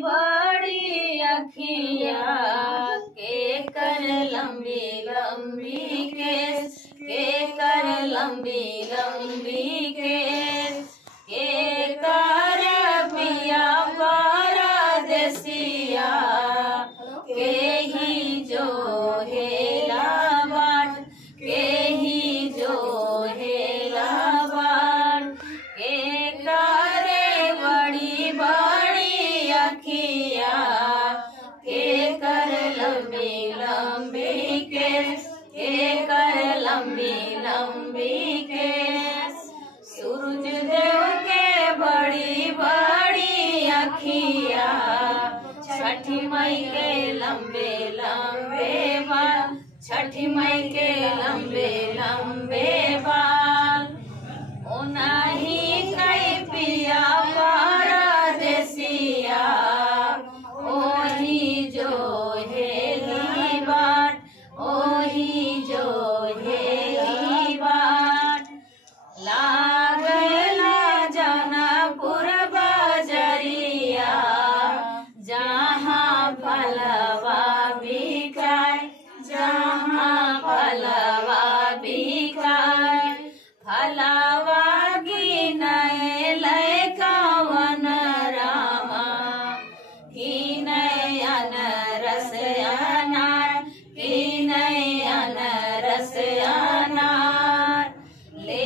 बड़ी बड़ी अखिया के कर लंबी लंबी केस के कर लंबी लंबी केस के कर पिया परदेसिया के ही जो हेला बाट के ही जो हेला बाट के करे बड़ी बड़ी अखिया के कर लंबी लंबी केस के कर लंबी लंबी केस सूरज देव के बड़ी बड़ी अखिया छठी मई के लंबे लंबे बाल छठी मई के लंबे लंबे बाल ओनाही कई पिया परदेसिया ओही जो हेली बाट ओही जो हेली बाट लागला जनपुर बजरिया जहाँ फलवा बिकाय जहाँ फलवा बिकाय फलवा गिनय लैकवन रामा गिनय अनरस अनार गिनय अनरस अनार ले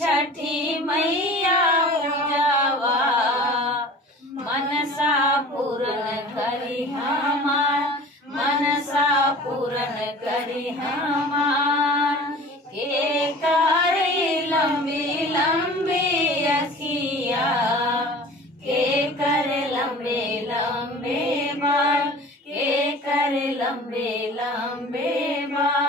छठी मैया पूजावा मनसा पूर्ण करी हमार मनसा पूर्ण करी हमार के करी लंबी लंबी अखिया के कर लंबे लंबे बाल के कर लंबे लंबे बाल।